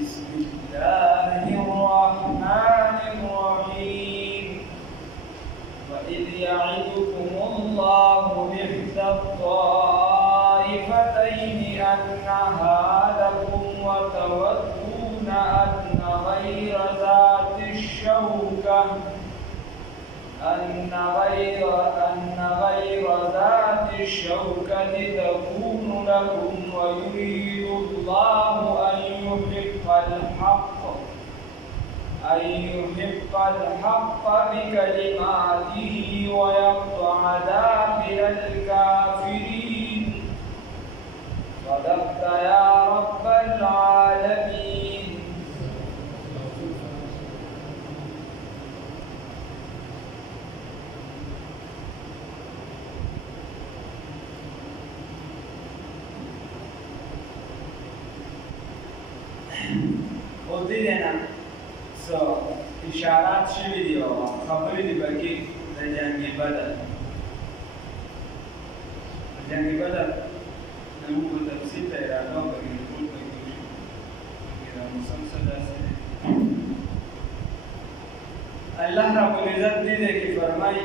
بسم الله الرحمن الرحيم وإذ يعدكم الله إحدى الطائفتين أنها لكم وتودون أن غير ذات الشوكة تكون لكم ويريد الله أن يحق الحق بكلماته ويقطع دابر الكافرين صدقت يا رب العالمين. اوس دې نه څه اشارات شوي دي او خبرې دي پکې د جنګ بدر نه موږ تفصیل ته اراده وکړو ټول پکې دا مسلسل داسې الله رب العزت دې کې فرمایي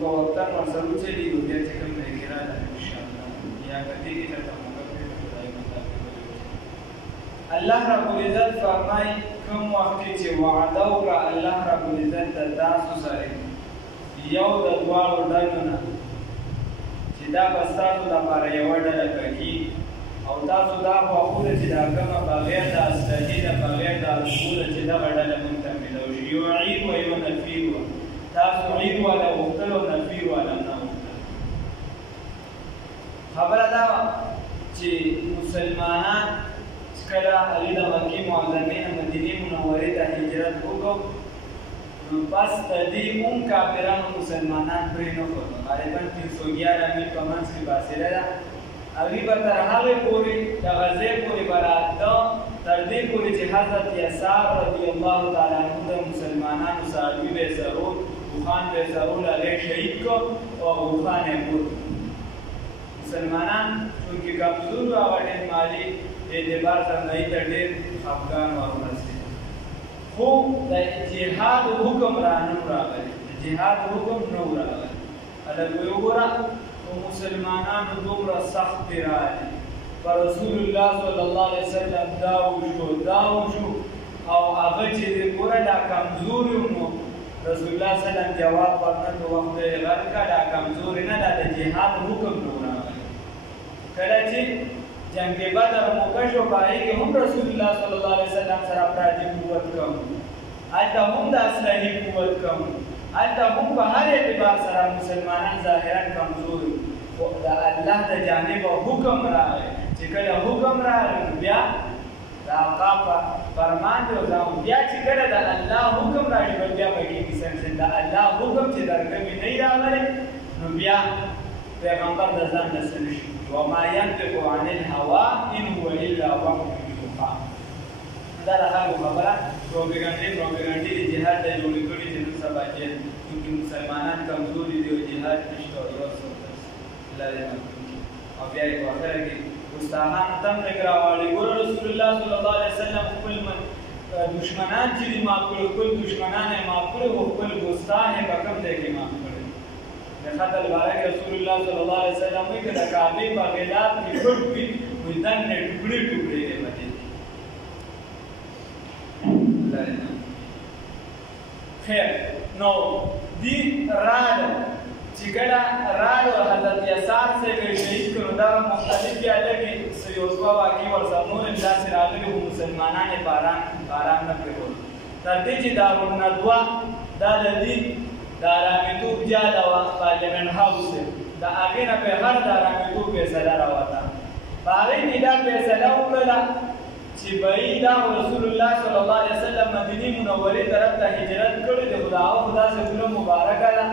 او وطن مسلو چې دی بیا چې کوم نه کېرا ده ان شاء الله یا کدی کې ته الله رب العزت فرمای کوم وخت چې وعده وکړه الله رب العزت د تاسو سره یو د دواړو ډلو نه چې دا به ستاسو لپاره یوه ډله کوي او تاسو دا خواخوده چې دا کومه بغیر د اسلحې ده بغیر د اصوله چې دغه ډله مونږ ته میلاوشي یو عید و یو نفیر وه تاسو عید والا غوښتل او نفیر والا نه غوښتل. خبره دا وه چې مسلمانان کله علی د مکې معظمې نه مدینې منورې ته هجرت وکړو نو پس د دې هم کافرانو مسلمانان پرې نه ښودل. غالبا 311 میل په منځ کې فاصله ده. هغوی به تر هغې پورې د غزې پورې به راته تر دې پورې چې حضرت یسار رضی الله تعالی عنه د مسلمانانو صحابي به یې ضرور اوښان به یې ضرور هغې شهید کړ او اوښان یې پورته. مسلمانان چونکې کمزور وو هغه ډېر مالي اعتبار سره نهی ته ډېر خفګان ورمنځته خو د جهاد حکم را نه راغلی د جهاد حکم نه و راغلی. هلک ویې وګوره په مسلمانانو دومره سخت راغلي په رسول الله صلی الله علیه وسلم دا وشو او هغه چې د ګوره دا کمزوري و نو رسول الله وسلم جواب ورنه په وخت یې غر کړه دا کمزوري نه دا د جهاد حکم نه و راغلی. کله چې جنگ بدر موقع شو په هغې کې هم رسول الله صلی الله علیه وسلم سره افرادي قوت کم هلته هم د اسلحې قوت کم هلته هم په هر اعتبار سره مسلمانان ظاهرا کمزور خو د الله د جانبه حکم راغی چې کله حکم راغی نو بیا د آقا په فرمان دی او بیا چې کله د الله حکم راشي بیا پکې کیسه د الله حکم چې درکوي نه راغلی نو بیا پیغمبر د ځان نه څه نشي وما ينطق عن الهوى ان هو الا وحي يوحى. دا د خلکو خبره پروپاګانډې د جهاد ته جوړې کړي چې نن سبا چې چونکې مسلمانان کمزوري دي او جهاد نشته او یو څه الله دې مکړي او بیا یې په اخره کې ګستاخان تم نه راوړي. ګوره رسول الله صلی الله علیه وسلم خپل دشمنان چې دي معاف کړي خپل دشمنان یې معاف کړي او خپل ګستاخ یې په کوم ځای کې معاف کړي. د خط البارک رسول الله صلی الله علیه وسلم وایي که د کعبې په غلاف کې پټ وي وایي دننه ټوکړې ټوکړې یې بهېږي. خیر نو دې راغله چې کله راغله حضرت یسار صاحب یې شهید کړو دا مختلف بیا لږې یو دوه واقعې ورسره نور هم داسې راغلي وو مسلمانان یې په ارام نه پرېښودل تر دې چې دارالندوه دا د دې د آرامیتوب جاله وه پارلمنټ هاوس دی د هغې نه په هر د آرامیتوب فیصله راوته په هغې کې دا فیصله وکړله چې بهی دا رسول الله صلی الله علیه وسلم مدینې منورې طرف ته هجرت کړی دی خو د هغه خو داسې خوله مبارکه ده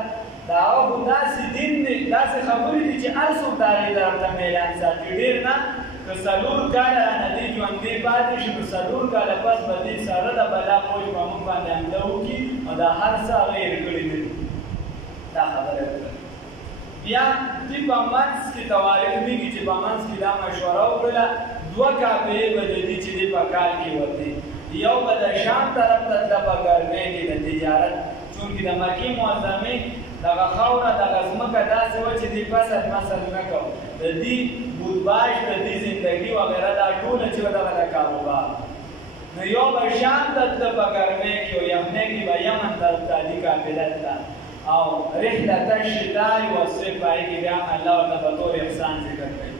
د هغه خو داسې دین دی داسې خبرې دي چې هر څوک د هغې طرف ته میلان ساتي ډېر نه که 4 کاله رانه دې ژوندی پاتې شي نو 4 کاله پس به دې سره د بلا پوج په موږ باندې حمله وکړي او دا هر څه هغه هېر کړي دي. دا خبره وکړه بیا دې په منځ کې توارث کېږي چې په منځ کې دا مشوره وکړله دوه کاپیرې به د دې چې دی په کال کې وتې. یو به د شام طرف ته تله په ګرمۍ کې د تجارت، چونکې د مکې معظمې دغه خاوره دغه ځمکه داسې وه چې دوی فصل مسل نه کوو. د دې بودباش د دې زندګي وغیره دا ټوله چې وه دغه د کاروبار. نو یو به شام ته تله په ګرمۍ کې او یمنۍ کې به یمن طرف ته دې قافله تله او رحلة الشتاء والصيف پای کې بیا الله ورته په طور احسان ذکر کوي.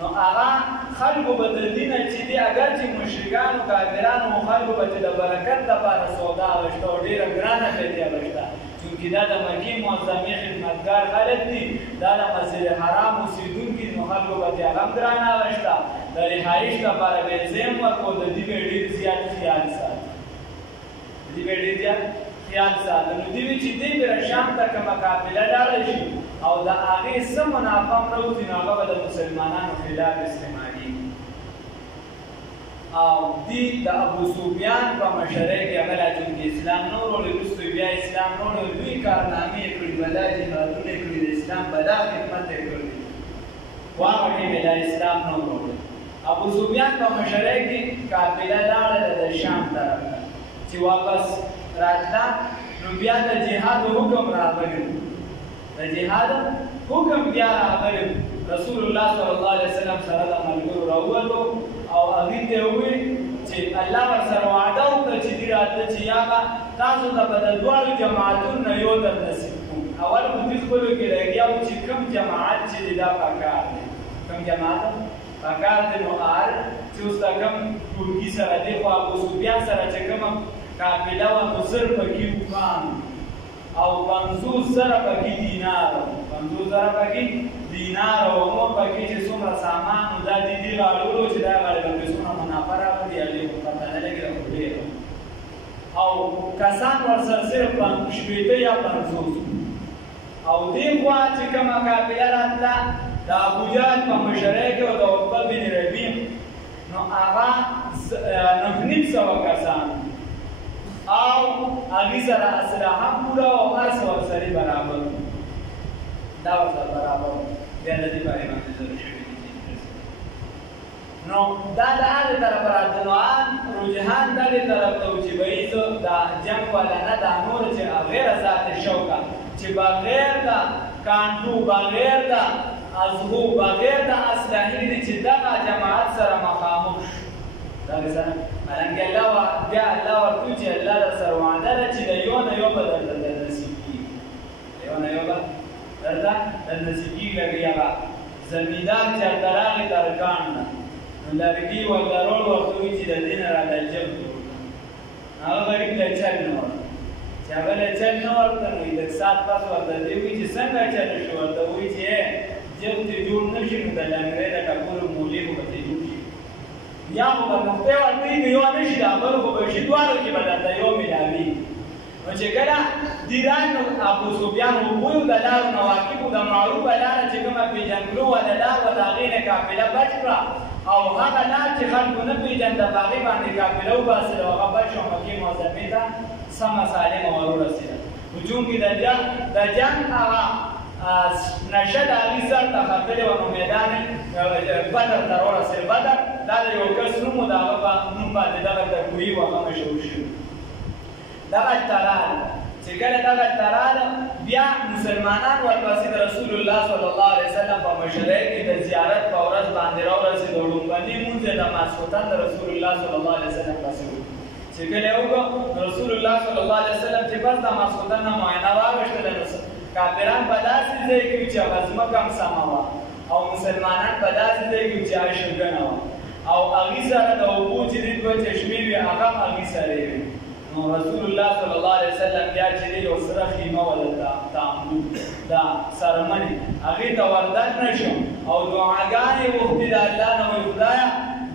نو هغه خلکو به د دې نه چې دي اگر چې مشرکانو کافرانو خلکو به د برکت لپاره سودا اغوښته او ډېره ګرانه پیسې اغوښته، چونکې دا د مکې معظمې خدمتګار خلک دي، دا د مسجد حرام اوسېدونکي نو خلکو به هغه هم ګرانه اغوښته، د رهایش لپاره به یې ځای هم ورکړو، د دې به ډېر زیات خیال ساتي، د دې به ډېر زیات خیال ساتي. نو دوی وایي چې دوی به شام ته کومه قافله لاړه شي او د هغې څه منافع هم راوځي نو هغه به د مسلمانانو خلاف استعمالېږي. او دوی د ابو سفیان په مشرۍ کې هغه لا چونکې اسلام نه وروړی، وروسته بیا اسلام نه وروړی، لوی کارنامې یې کړي، بلا جهادونه یې کړي، د اسلام بلا خدمت یې کړی، خو هغه ټیم یې لا اسلام نه وروړی. ابو سفیان په مشرۍ کې قافله لاړله د شام طرف ته، چې واپس راتله نو بیا د جهاد حکم راغلی، د جهاد حکم بیا راغلی. رسول الله صلی الله علیه وسلم سره د ملګرو راووتو او هغوی ته یې وویل چې الله ورسره وعده وکړه چې دوی راتله چې یا به تاسو ته به د دواړو جماعتونو نه یو در نصیب کوم. اول خو دوی خپلو کې لګیا وو چې کوم جماعت چې دی دا پکار دی، کوم جماعت پکار دی. نو هر چې اوس د کوم ټولګي سره دی، خو ابو سفیان سره چې کومه قافله وه نو 100 پکې اوښان او 50,000 پکې دینار، 50,000 پکې دینار او نور پکې چې څومره سامان نو دا د دې راوړلو چې دا غالبا پرې څومره منافع راغلي هغې خو پته نه لګېده، خو ډېر او کسان ورسره صرف 80 یا 50 او دې خوا چې کومه قافله راتله د ابوجهل په مشرۍ کې او د عتبه بن ربیع نو هغه 9,900 کسان او هغې سره اسلحه هم پوره او هر څه ورسره برابر وو، دا ورسره برابر وو. بیا د دې بارې باندې ضرور شوي دي. نو دا د هغې طرفه راته نو رجحان دغې طرف ته و چې بهیې زه دا جنګ والا نه دا نوره چې غیر ذات شوقه چې بغیر د کانټو بغیر د ازغو بغیر د اسلحې دي چې دغه جماعت سره مخامخ شو دغې سره حالانکې الله بیا الله ورته وایي چې الله درسره وعده ده چې د یو نه یو به درته در نصیب کېږي، د یو نه یو به درته در نصیب کېږي. لکه هغه زمیندار چې هلته راغی ترکان نه نو لرګي ورته رول ورته وایي چې د دې نه راته جب جوړ کړه، هغه غریب له چل نه ورته چې هغه له چل نه ورته نو لږ ساعت پس ورته دې وایي چې څنګه چل شو، ورته وایي چې جب دې جوړ نه شي نو د لنګرۍ د ټکولو مولې خو به دې جوړ شي، یا خو به مفتې ورته وي نو یو نه شي، د خبرو خو به شي دواړو کې به درته یو میلاوي. نو چې کله دیران نو ابو سفیان وګویو د لارو نه واقفو د معروفه لاره چې کومه پېژندګلو وه د لار وه د هغې نه قافله بچ کړه او هغه لار چې خلکو نه پېژنده په هغې باندې قافله وباسله او هغه بچ شو مکې معظمې ته سمه سالمه ورورسېده. خو چونکې د جنګ هغه نشه د هغې سر ته ختلې وه نو میدان بدر ته ورسېد. بدر دا د یو کس نوم و د هغه په نوم باندې دغه تکویي و هغه مشهور شوي. دغه تراله چې کله دغه تراله بیا مسلمانان ورپسې د رسول الله صلی الله علیه وسلم په مشرۍ کې د زیارت په ورځ باندې راورسېد او لومړني لمونځ یې د ماسخوتن د رسول الله صلی الله علیه وسلم پسې وکړو. چې کله یې وکړو رسول الله صلی الله علیه وسلم چې بس د ماسخوتن نه معاینه واخیستله نو کافران په داسې ځای کې وو چې هغه ځمکه هم سمه وه او مسلمانان په داسې ځای کې وو چې هغه شګنه وه او هغې سره د اوبو چې دي دوه چشمې وې هغه هم هغې سره وې. نو رسول الله صلی الله علیه وسلم بیا چې دی یو سره خیمه وه د تامبو د څرمنې هغې ته وردننه شو او دعاګانې وغوښتې د الله نه وایي خدایه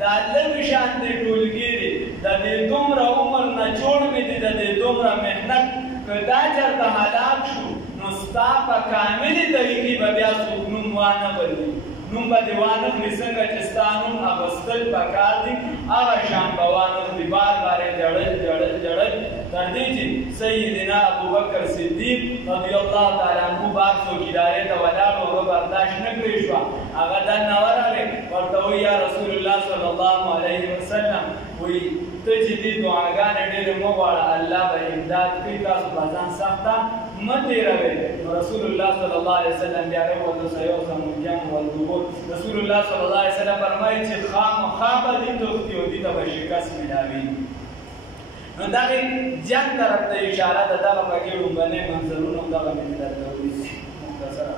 دا لږ شانتې ټولګي دي د دې دومره عمر نه جوړ مې دي د دې دومره محنت که دا چېرته هلاک شو نو ستا په کاملې طریقې به بیا څوک نوم وانه بلوي، نوم به دې وانخلي څنګه چې ستا نوم اخیستل پکار دي هغه شان به وانخلي. بار بار یې جړل تر دې چې سیدنا ابوبکر صدیق صدیق رضی الله تعالی عنہ باب څوکیدارۍ ته ولاړ او هغه برداشت نه کړی شوه هغه دننه ورغی ورته وایي یا رسول الله صلی الله علیه وسلم وایي ته چې دې دعاګانې ډېرې مه غواړه الله به امداد کوي تاسو به ځان سخته مه تېروئ نو رسول الله صلی الله علیه وسلم بیا راووتو سیحزم الجمع والظهور رسول الله صلی الله علیه وسلم فرمایي چې خامخا به دې تښتي او دې ته به شکست ملاوي نو دغه جنګ طرف ته اشاره ده دغه پکې لومړنی منظرونه دغه مې درته وایي مختصره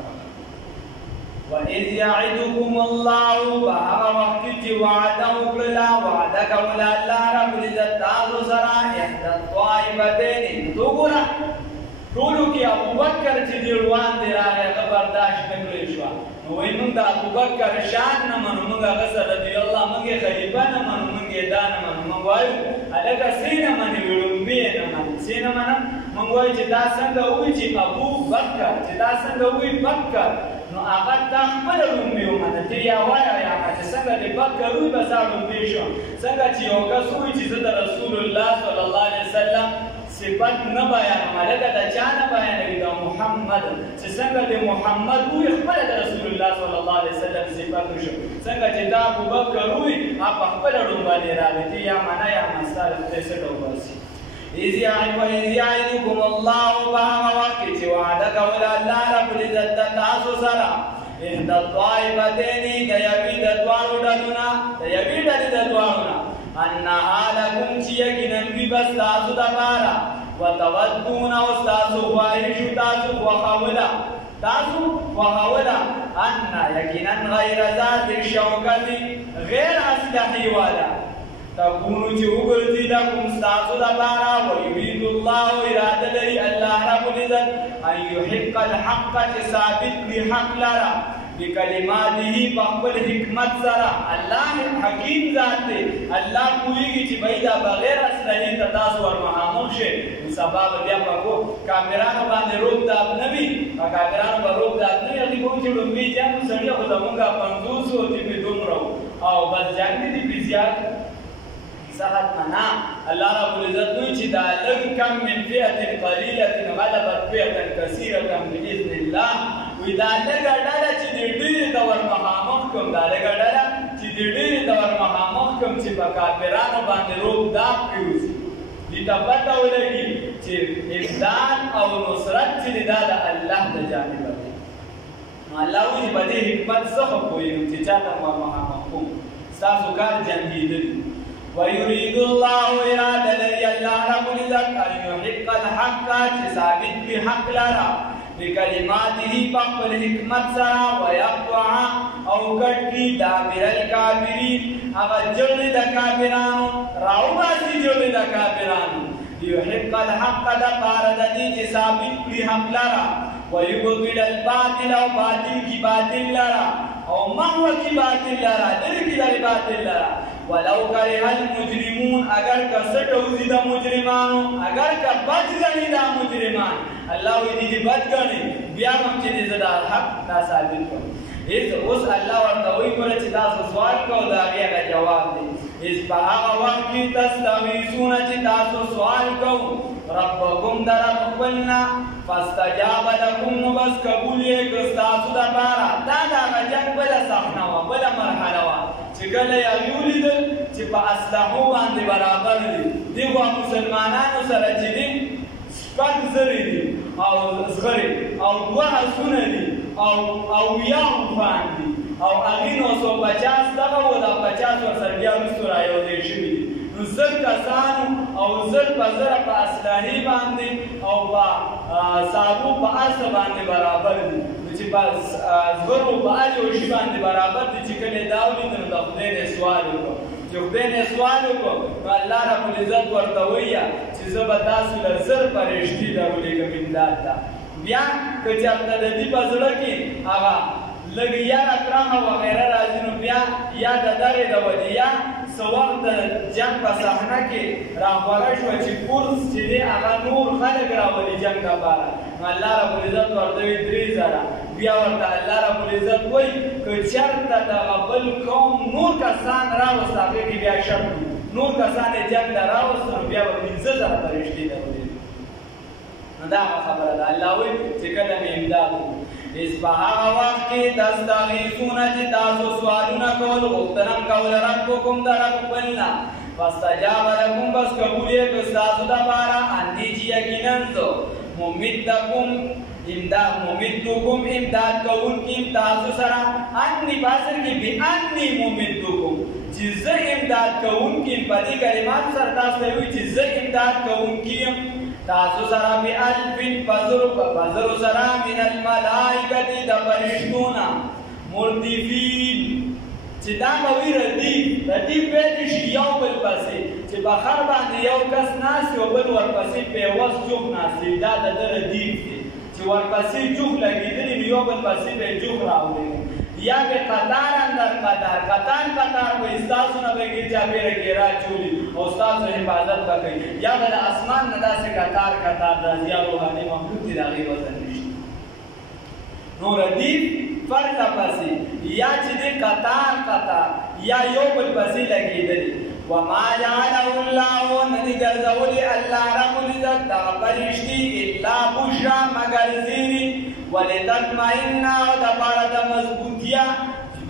وَإِذْ يَعِدُكُمُ اللَّهُ فَهَغَ وَقْتِ چې وعده وکړله وعده کوله الله رب العزت تاسو سره احدى الطائفتین تو ګوره ټولو کې ابوبکر چې دې روان دی راغی هغه برداشت نه کړی شوه نو وایي موږ د ابوبکر شان نه منو موږ هغه سره رضي الله موږ یې خلیفه نه منو موږ یې دا نه منو موږ وایو هلکه څه نه منې وړومبي یې نه منو څه نه منم موږ وایو چې دا څنګه وایي چې ابوبکر چې دا څنګه وایي بکر نو هغه تا خپله لومبي ومنه ته یا وایه یا چې څنګه د بکر وایي به ستا لومبي شم څنګه چې یو کس وایي چې زه د رسول الله صلی الله علیه وسلم صفت نه بیانوم هلکه د چا نه بیانوي د محمد چې څنګه د محمد وایي خپله د رسول الله صلی الله علیه وسلم صفت وشو څنګه چې دا ابوبکر وایي هغه په خپله ړومبنې راغی ته یا منه یا مستا د خدای څخه وباسي إذ يعدكم الله فهغه وخت چې وعده کوله الله رب العزت تاسو سره احدى الطائفتین د یوې د دواړو ډلو نه د یوې ډلې د دواړو نه انها لکم چې یقینا وي به ستاسو دپاره وتودون او ستاسو خواهشو تاسو خوښوله ان یقینا غیر ذات الشوکة غیر اصلحې والا تكونو چې وګرځي لکم ستاسو دپاره ویرید الله اراده لري الله رب العزت ان یحق الحق چې ثابت کړي حق لره بکلماته په خپل حکمت سره الله حکیم ذات دی الله پوهېږي چې بهی دا بغیر اصلحې ته تاسو ورمخامخ شئ نو سبا به بیا په کافرانو باندې روب داب نه وي په کافرانو به روب داب نه وي هغوی به وایي چې لومبي جنګ سړي خو زمونږ 50 دي پې دومره او بس جنګ دي پې زیات صحت منا الله رب العزت دوی چې دا لږ کم من فئة قلیلة غلبت فئة کثیرة بإذن الله وی دا لږه ډله چې د ډېرې د ورمخامخ کړم دا لږه ډله چې د ډېرې د ورمخامخ کړم چې په کافرانو باندې روب داب پرېوځي دې ته پته ولګي چې امداد او نصرت چې دی دا د الله د جانبه دی نو الله وایي په دې حکمت څخه پوهېږم چې چا ته ورمخامخ کوم ستاسو کار جنګېدل ويريد الله إرادة لري الله رب العزت أن يحق الحق ثابت بحق لرا بكلماته بقبل حكمت سرا ويقطع أو كتكي دابر الكافرين أغا جل دا كافرانو راو باسي جل دا كافرانو ليحق الحق دا باردتي ثابت بحق لرا ويبطل الباطل أو باطل کی باطل لرا أو محو کی باطل لرا درکی دا باطل لرا ولو كره المجرمون اگر که سټوزي د مجرمانو اگر که بد غني د مجرمان الله دې بد غني بیا هم چې دې زدا حق دا ثابت کړي اوس الله ورته وایي ګوره چې تاسو سوال کوو د هغې جواب دی اس په هغه وخت کې تستغیثون چې تاسو سوال کوو ربکم د رب خپلنا فاستجاب لکم نو بس قبول یې کړ ستاسو دپاره دا د هغه جنګ بله صحنه وه بله مرحله وه چې کله یې هغوی ولیدل چې په اسلحو باندې برابر دي دغو مسلمانانو سره چې دي شپږ زرې دي او زغرې او 2 آسونه دي او اویا اوښان دي او هغې 950 دغه و دا 50 ورسره بیا وروستو رایوځای شوي دي نو 1000 کسانو او 1000 په زره په اسلحې باندې او په صابو په اسه باندې برابر دي نو چې په زغرو په هر یو شي باندې برابر دي چې کله یې دا ولیدل نو د خدای نه سوال وکړو چې خدای نه سوال وکړو نو الله رب العزت ورته وایه چې زه به تاسو له 1000 فرښتې راولېږم امداد ته بیا که چېرته د دې په زړه کې هغه لږ یا اکرامه وغیره راځي نو بیا یا د درې د وجې یا څه وخت د جنګ په صحنه کې راغوره شوه چې کورس چې دی هغه نور خلک راولي جنګ دپاره نو الله رب العزت ورته وایي 3000 بیا ورته الله رب العزت وایي که چېرته دغه بل قوم نور کسان راوست هغې کې بیا شرط نور کسان یې جنګ ته راوست نو بیا به 15000 فرښتې راولي دا خبره ده الله وایي چې کله مې امداد اس په هغه وخت کې تستغیثون چې تاسو سوالونه کول غوښتنه کول ربکم د رب خپلنا فاستجاب لكم بس قبول یې کړ تاسو دپاره انی چې یقینا زه ممدکم امداد کوونکي تاسو سره انی باصر کې بانی ممدکم چې زه امداد کوونکي په دې کلمات سره تاسو ته وایي چې زه امداد کوونکي یم تاسو سره بألف فزر سره من الملائکة د فرشتونه مردفین چې دا به وي ردیف پیدا شي یو بل پسې چې بخر باندې یو کس ناست او بل ورپسې پیوست جوخ ناست دا د ده ردیف دی چې ورپسې جوخ لګېدلي نو یو بل پسې به جوخ راوړي یا به قطار اندر قطار به ستاسو نه به ګیر چاپېره کې راچولي او ستاسو حفاظت به کوي یا به د اسمان نه داسې قطار راځي یا روحاني مخلوق چې د هغې وزن نشي نو ردیف فرقه پسې یا چې دی قطار یا یو بل پسې لګېدلي وما جعله الله ندی ګرځولي الله رب العزت دغه فرشتي الا بشرا مگر زیري ولتطمئن او دپاره د مضبوطیا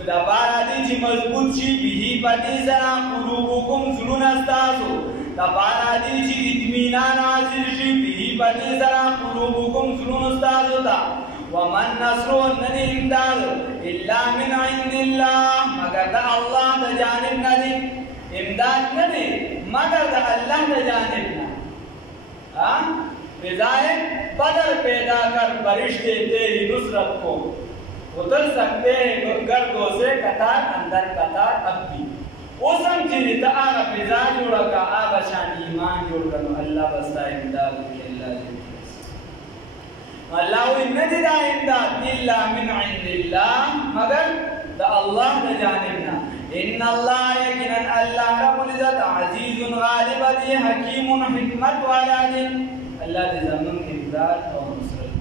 دپاره دی چې مضبوط شي به په دې سره قلوبکم زړونه ستاسو دپاره دی چې اطمینان حاصل شي به په دې سره قلوبکم زړونه ستاسو ته ومن نصر ندی امداد الا من عند الله مگر د الله د جانب نه دی امداد ندی مگر د الله د جانب نه فضائے بدر پیدا کر فرشتے تیری نصرت کو اتر سکتے ہیں گردوں سے قطار اندر قطار اب بھی اوسم چیزی تا آغا فضا جوڑا کا آغا شان ایمان جوڑ کر اللہ بستا امداد کی اللہ اللہ وی ندی دا امداد الا من عند اللہ مگر دا اللہ دا جانبنا ان اللہ یقینا اللہ رب العزت عزیز غالب دی حکیم حکمت والا دی اللہ دے زمن امداد اور نصرت